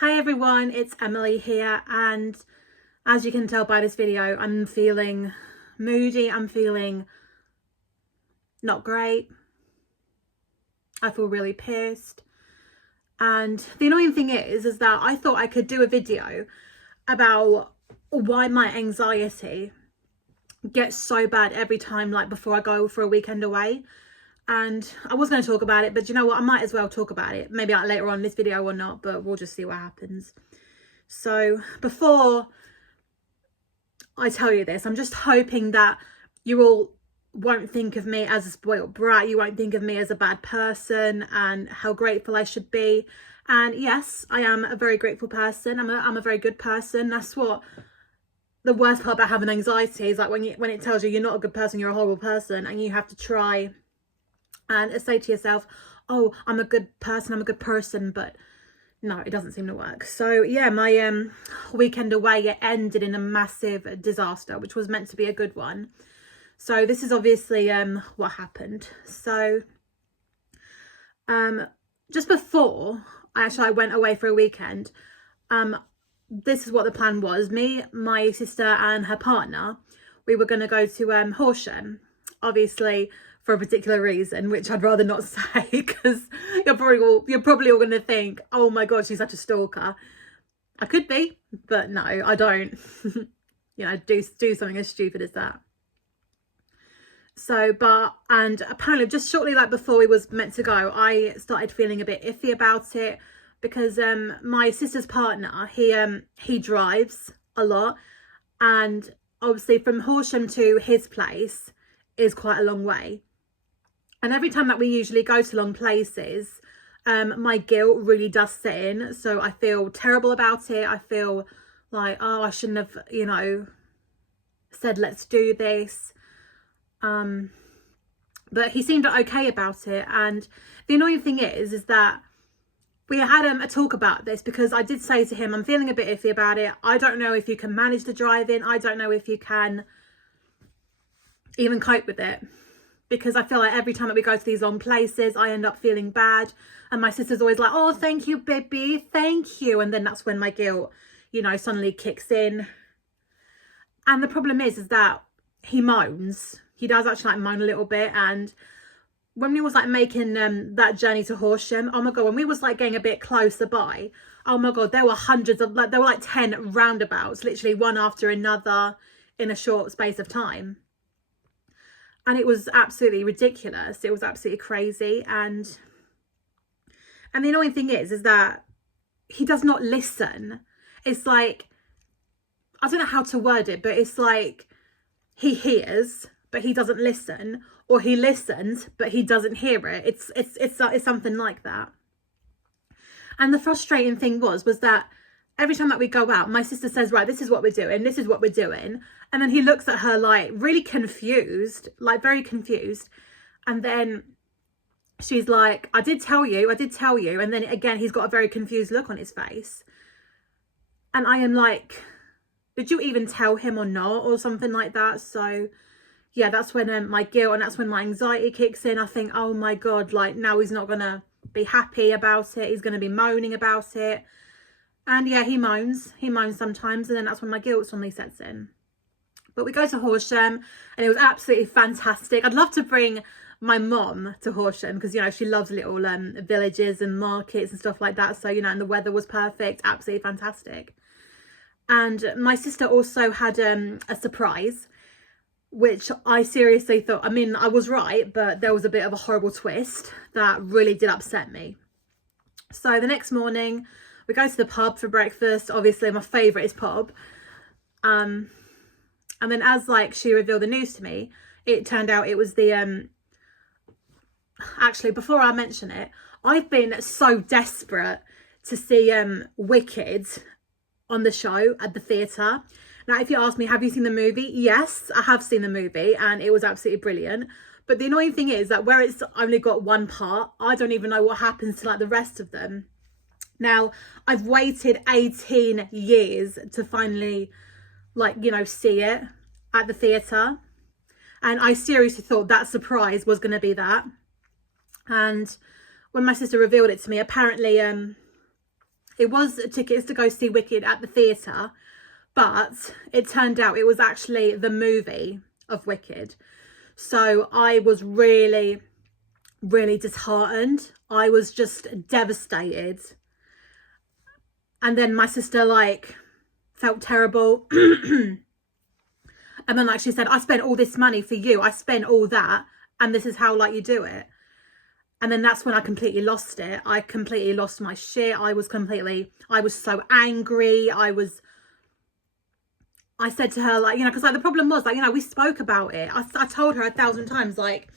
Hi everyone, it's Emily here, and as you can tell by this video, I'm feeling moody, I'm feeling not great, I feel really pissed. And the annoying thing is that I thought I could do a video about why my anxiety gets so bad every time, like before I go for a weekend away. And I was going to talk about it, but you know what, I might as well talk about it, maybe like later on in this video or not, but we'll just see what happens. So before I tell you this, I'm just hoping that you all won't think of me as a spoiled brat. You won't think of me as a bad person and how grateful I should be. And yes, I am a very grateful person. I'm a very good person. That's what the worst part about having anxiety is, like when it tells you you're not a good person, you're a horrible person, and you have to try and say to yourself, oh, I'm a good person, but no, it doesn't seem to work. So yeah, my weekend away, it ended in a massive disaster, which was meant to be a good one. So this is obviously what happened. So just before I went away for a weekend, this is what the plan was. Me, my sister and her partner, we were going to go to Horsham, obviously for a particular reason, which I'd rather not say, because you're probably all going to think, oh my god, she's such a stalker. I could be, but no, I don't. You know, do something as stupid as that. So, and apparently just shortly like before we was meant to go, I started feeling a bit iffy about it, because my sister's partner, he drives a lot, and obviously from Horsham to his place is quite a long way. And every time that we usually go to long places, my guilt really does set in. So I feel terrible about it. I feel like, oh, I shouldn't have, you know, said, let's do this. But he seemed okay about it. And the annoying thing is that we had a talk about this, because I did say to him, I'm feeling a bit iffy about it. I don't know if you can manage the driving. I don't know if you can even cope with it, because I feel like every time that we go to these long places, I end up feeling bad. And my sister's always like, oh, thank you, baby, thank you. And then that's when my guilt, you know, suddenly kicks in. And the problem is that he moans. He does actually like moan a little bit. And when we was like making that journey to Horsham, oh my god, when we was like getting a bit closer by, oh my god, there were hundreds of, like, there were like 10 roundabouts, literally one after another in a short space of time. And it was absolutely ridiculous. It was absolutely crazy. And the annoying thing is that he does not listen. It's like, I don't know how to word it, but it's like he hears, but he doesn't listen, or he listens, but he doesn't hear it. It's something like that. And the frustrating thing was that every time that we go out, my sister says, right, this is what we're doing. This is what we're doing. And then he looks at her like really confused, like very confused. And then she's like, I did tell you. And then again, he's got a very confused look on his face. And I am like, did you even tell him or not, or something like that? So yeah, that's when my guilt and that's when my anxiety kicks in. I think, oh my god, like now he's not going to be happy about it. He's going to be moaning about it. And yeah, he moans sometimes, and then that's when my guilt suddenly sets in. But we go to Horsham, and it was absolutely fantastic. I'd love to bring my mom to Horsham, because, you know, she loves little villages and markets and stuff like that. So, you know, and the weather was perfect, absolutely fantastic. And my sister also had a surprise, which I seriously thought, I mean, I was right, but there was a bit of a horrible twist that really did upset me. So the next morning, we go to the pub for breakfast. Obviously, my favourite is pub. And then as like she revealed the news to me, it turned out it was the actually, before I mention it, I've been so desperate to see Wicked on the show at the theatre. Now, if you ask me, have you seen the movie? Yes, I have seen the movie, and it was absolutely brilliant. But the annoying thing is that where it's only got one part, I don't even know what happens to like the rest of them. Now, I've waited 18 years to finally, like, you know, see it at the theatre. And I seriously thought that surprise was going to be that. And when my sister revealed it to me, apparently It was tickets to go see Wicked at the theatre, but it turned out it was actually the movie of Wicked. So I was really, really disheartened. I was just devastated. And then my sister like felt terrible. And then like she said, I spent all this money for you. I spent all that, and this is how like you do it. And then that's when I completely lost it. I completely lost my shit. I was so angry. I said to her, like, you know, because like the problem was, like, you know, we spoke about it. I told her 1,000 times, like,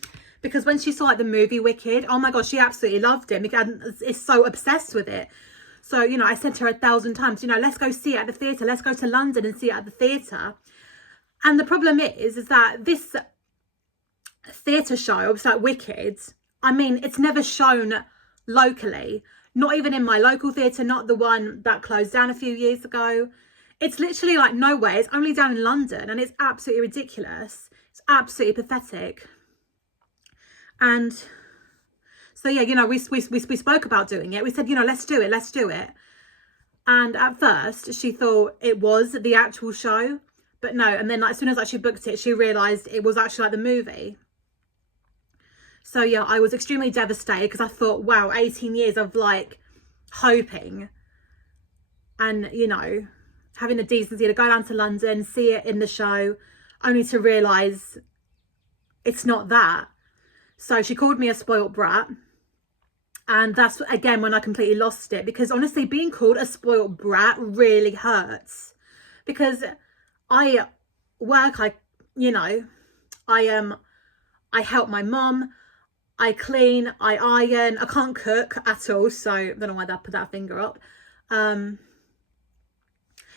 because when she saw like the movie Wicked, oh my God, she absolutely loved it. Because is so obsessed with it. So, you know, I said to her 1,000 times, you know, let's go see it at the theatre. Let's go to London and see it at the theatre. And the problem is that this theatre show, it's like Wicked, I mean, it's never shown locally. Not even in my local theatre, not the one that closed down a few years ago. It's literally like nowhere. It's only down in London, and it's absolutely ridiculous. It's absolutely pathetic. And so, yeah, you know, we spoke about doing it. We said, you know, let's do it. And at first she thought it was the actual show, but no. And then like, as soon as like, she booked it, she realised it was actually like the movie. So yeah, I was extremely devastated because I thought, wow, 18 years of like hoping and, you know, having the decency to go down to London, see it in the show, only to realise it's not that. So she called me a spoilt brat. And that's, again, when I completely lost it. Because honestly, being called a spoilt brat really hurts. Because I work, you know, I help my mum. I clean, I iron. I can't cook at all. So I don't know why that put that finger up.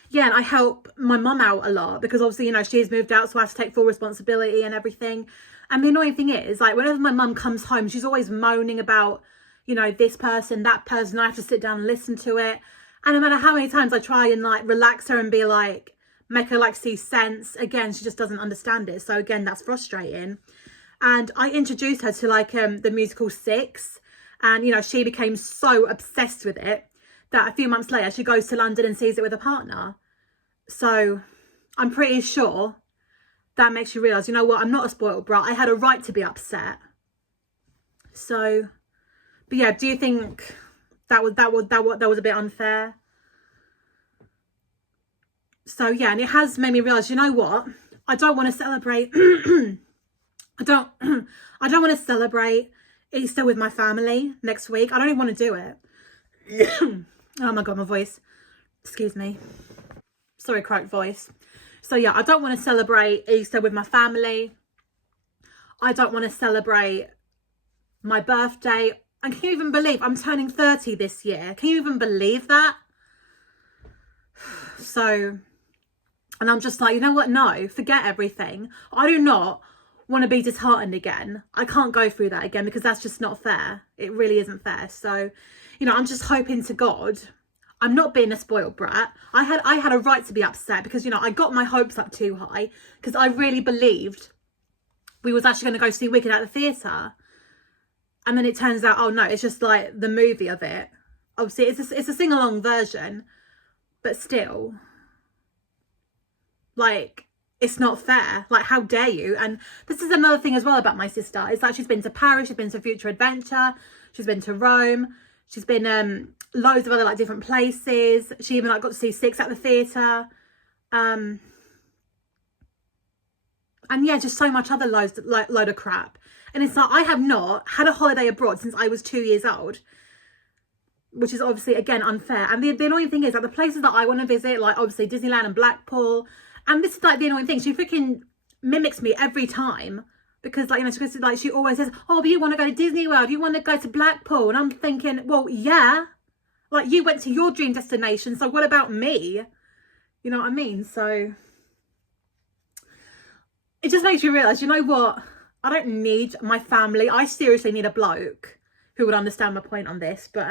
Yeah, and I help my mum out a lot because obviously, you know, she's moved out, so I have to take full responsibility and everything. And the annoying thing is, like, whenever my mum comes home, she's always moaning about, you know, this person, that person. I have to sit down and listen to it. And no matter how many times I try and like relax her and be like, make her like see sense, again, she just doesn't understand it. So again, that's frustrating. And I introduced her to like the musical Six, and you know, she became so obsessed with it that a few months later she goes to London and sees it with a partner. So I'm pretty sure that makes you realise, you know what, I'm not a spoiled brat. I had a right to be upset. So, but yeah, do you think that was a bit unfair? So yeah, and it has made me realise, you know what, I don't want to celebrate. I don't want to celebrate Easter with my family next week. I don't even want to do it. Oh my God, my voice. Excuse me. Sorry, croaked voice. So yeah, I don't want to celebrate Easter with my family. I don't want to celebrate my birthday. And can you even believe I'm turning 30 this year? Can you even believe that? So, and I'm just like, you know what? No, forget everything. I do not want to be disheartened again. I can't go through that again because that's just not fair. It really isn't fair. So, you know, I'm just hoping to God I'm not being a spoiled brat. I had a right to be upset because, you know, I got my hopes up too high because I really believed we was actually going to go see Wicked at the theatre. And then it turns out, oh no, it's just like the movie of it. Obviously, it's a sing-along version, but still, like, it's not fair. Like, how dare you? And this is another thing as well about my sister. It's like she's been to Paris, she's been to Future Adventure, she's been to Rome, she's been loads of other like different places. She even like got to see Six at the theatre. And yeah, just so much other load of crap. And it's like, I have not had a holiday abroad since I was 2 years old, which is obviously, again, unfair. And the annoying thing is that the places that I want to visit, like obviously Disneyland and Blackpool, and this is like the annoying thing, she freaking mimics me every time. Because, like, you know, she always says, oh, but you want to go to Disney World, you want to go to Blackpool. And I'm thinking, well, yeah. Like, you went to your dream destination, so what about me? You know what I mean? So it just makes you realise, you know what? I don't need my family. I seriously need a bloke who would understand my point on this. But,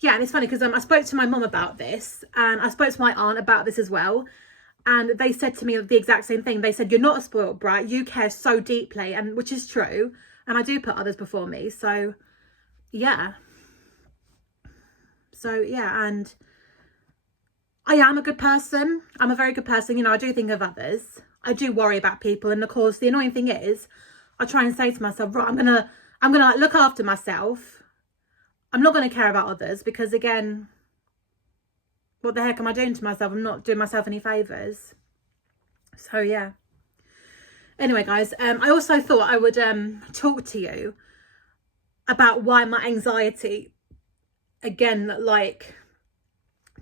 yeah, and it's funny because I spoke to my mum about this, and I spoke to my aunt about this as well. And they said to me the exact same thing. They said, you're not a spoiled brat. You care so deeply, and which is true. And I do put others before me. So, yeah. So yeah, and I am a good person. I'm a very good person. You know, I do think of others. I do worry about people. And of course, the annoying thing is, I try and say to myself, right, I'm gonna like look after myself. I'm not gonna care about others, because again, what the heck am I doing to myself? I'm not doing myself any favours. So yeah. Anyway, guys, I also thought I would talk to you about why my anxiety, again, like,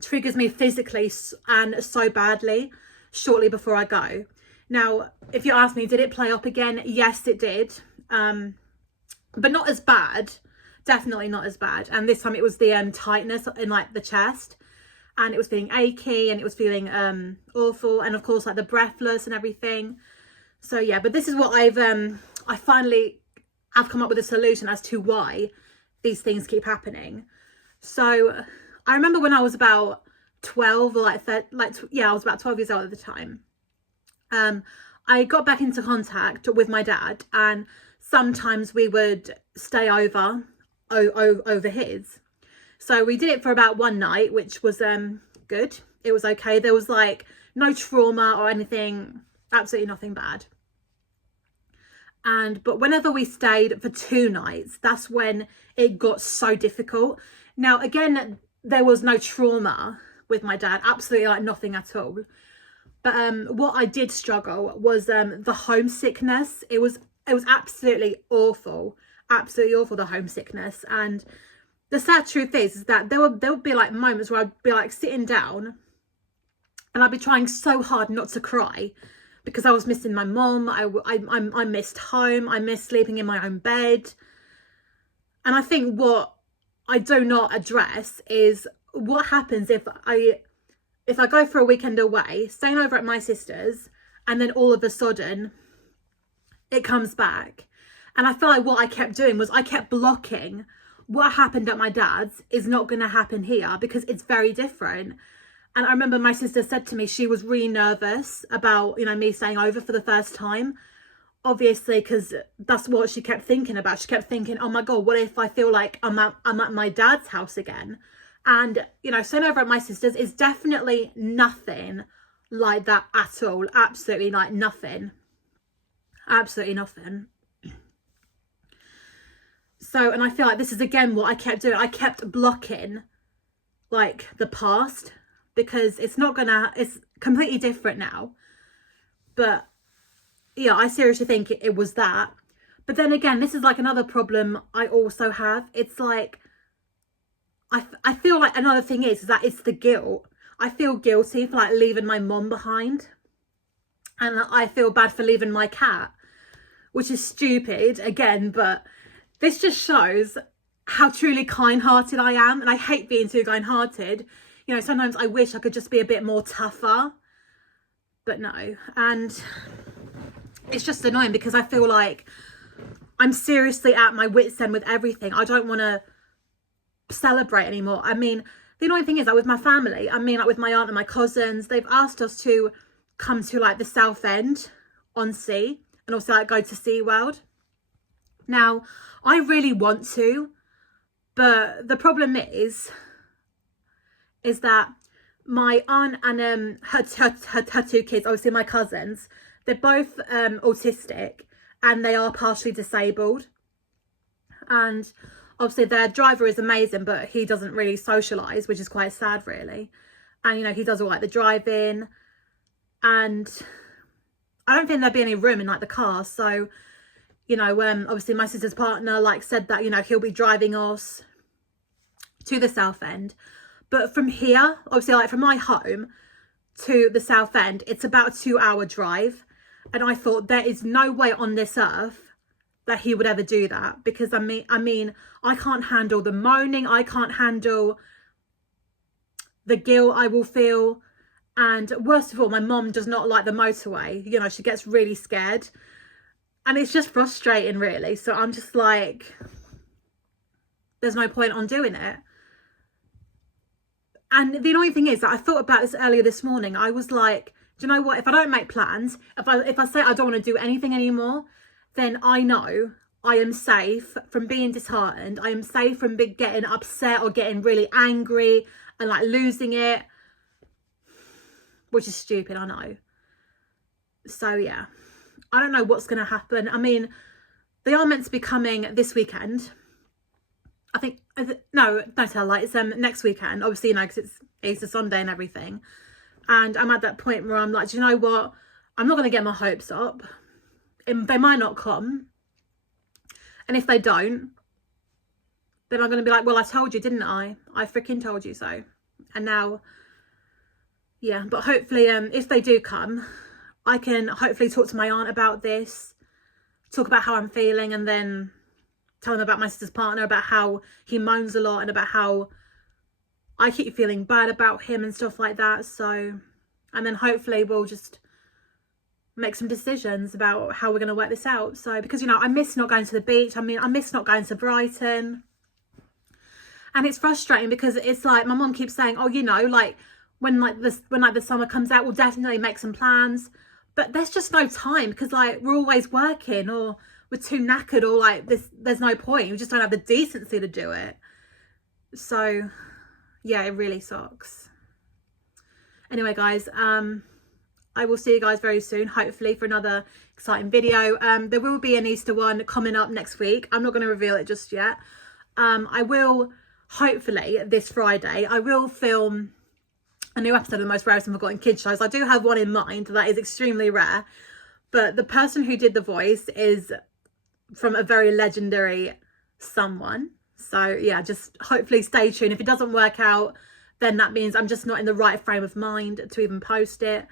triggers me physically and so badly shortly before I go. Now, if you ask me, did it play up again? Yes, it did. But not as bad. Definitely not as bad. And this time it was the tightness in like the chest, and it was feeling achy, and it was feeling awful, and of course like the breathless and everything. So yeah, but this is what I finally have come up with a solution as to why these things keep happening. So I remember when I was about 12 or I was about 12 years old at the time. I got back into contact with my dad, and sometimes we would stay over his. So we did it for about one night, which was good. It was okay. There was like no trauma or anything, absolutely nothing bad. But whenever we stayed for 2 nights, that's when it got so difficult. Now, again, there was no trauma with my dad, absolutely like nothing at all. But what I did struggle was the homesickness. It was absolutely awful, the homesickness. And the sad truth is that there would be like moments where I'd be like sitting down, and I'd be trying so hard not to cry, because I was missing my mom. I missed home. I missed sleeping in my own bed. And I think what I do not address is what happens if I go for a weekend away, staying over at my sister's, and then all of a sudden it comes back. And I feel like what I kept doing was I kept blocking what happened at my dad's is not going to happen here, because it's very different. And I remember my sister said to me she was really nervous about, you know, me staying over for the first time. Obviously, because that's what she kept thinking about. She kept thinking, oh my God, what if I feel like I'm at my dad's house again? And, you know, staying over at my sister's is definitely nothing like that at all. Absolutely like nothing. Absolutely nothing. So, and I feel like this is again what I kept doing. I kept blocking like the past, because it's completely different now. But yeah, I seriously think it was that. But then again, this is like another problem I also have. It's like, I feel like another thing is that it's the guilt. I feel guilty for like leaving my mom behind. And I feel bad for leaving my cat, which is stupid again, but this just shows how truly kind-hearted I am. And I hate being too kind-hearted. You know, sometimes I wish I could just be a bit more tougher, but no. And it's just annoying, because I feel like I'm seriously at my wit's end with everything. I don't want to celebrate anymore. I mean, the annoying thing is that with my family, I mean, like with my aunt and my cousins, they've asked us to come to like the Southend on Sea, and also like go to SeaWorld. Now, I really want to, but the problem is that my aunt and her 2 kids, obviously my cousins, they're both autistic, and they are partially disabled. And obviously their driver is amazing, but he doesn't really socialise, which is quite sad really. And, you know, he does all like the driving, and I don't think there'd be any room in like the car. So, you know, obviously my sister's partner like said that, you know, he'll be driving us to the Southend. But from here, obviously like from my home to the Southend, it's about a 2-hour drive. And I thought, there is no way on this earth that he would ever do that, because I mean I can't handle the moaning, I can't handle the guilt I will feel. And worst of all, my mom does not like the motorway. You know, she gets really scared, and it's just frustrating really. So I'm just like, there's no point on doing it. And the annoying thing is that I thought about this earlier this morning. I was like, do you know what? If I don't make plans, if I say I don't want to do anything anymore, then I know I am safe from being disheartened. I am safe from getting upset or getting really angry and like losing it, which is stupid, I know. So yeah, I don't know what's going to happen. I mean, they are meant to be coming this weekend. I think, no, don't tell, like, it's next weekend, obviously, you know, because it's Easter Sunday and everything. And I'm at that point where I'm like, do you know what? I'm not going to get my hopes up. They might not come. And if they don't, then I'm going to be like, well, I told you, didn't I? I freaking told you so. And now, yeah, but hopefully, if they do come, I can hopefully talk to my aunt about this, talk about how I'm feeling, and then tell him about my sister's partner, about how he moans a lot and about how I keep feeling bad about him and stuff like that. So, and then hopefully we'll just make some decisions about how we're going to work this out. So, because, you know, I miss not going to the beach. I mean, I miss not going to Brighton. And it's frustrating because it's like my mom keeps saying, oh, you know, like when the summer comes out, we'll definitely make some plans. But there's just no time because like we're always working or we're too knackered or like there's no point. We just don't have the decency to do it. So yeah, it really sucks. Anyway, guys, I will see you guys very soon, hopefully, for another exciting video. There will be an Easter one coming up next week. I'm not going to reveal it just yet. I will, hopefully, this Friday, I will film a new episode of the Most Rarest and Forgotten Kids shows. I do have one in mind that is extremely rare, but the person who did the voice is from a very legendary someone. So yeah, just hopefully stay tuned. If it doesn't work out, then that means I'm just not in the right frame of mind to even post it.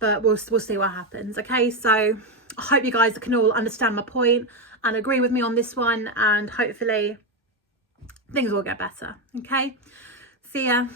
But we'll see what happens. Okay, so I hope you guys can all understand my point and agree with me on this one, and hopefully things will get better. Okay, see ya.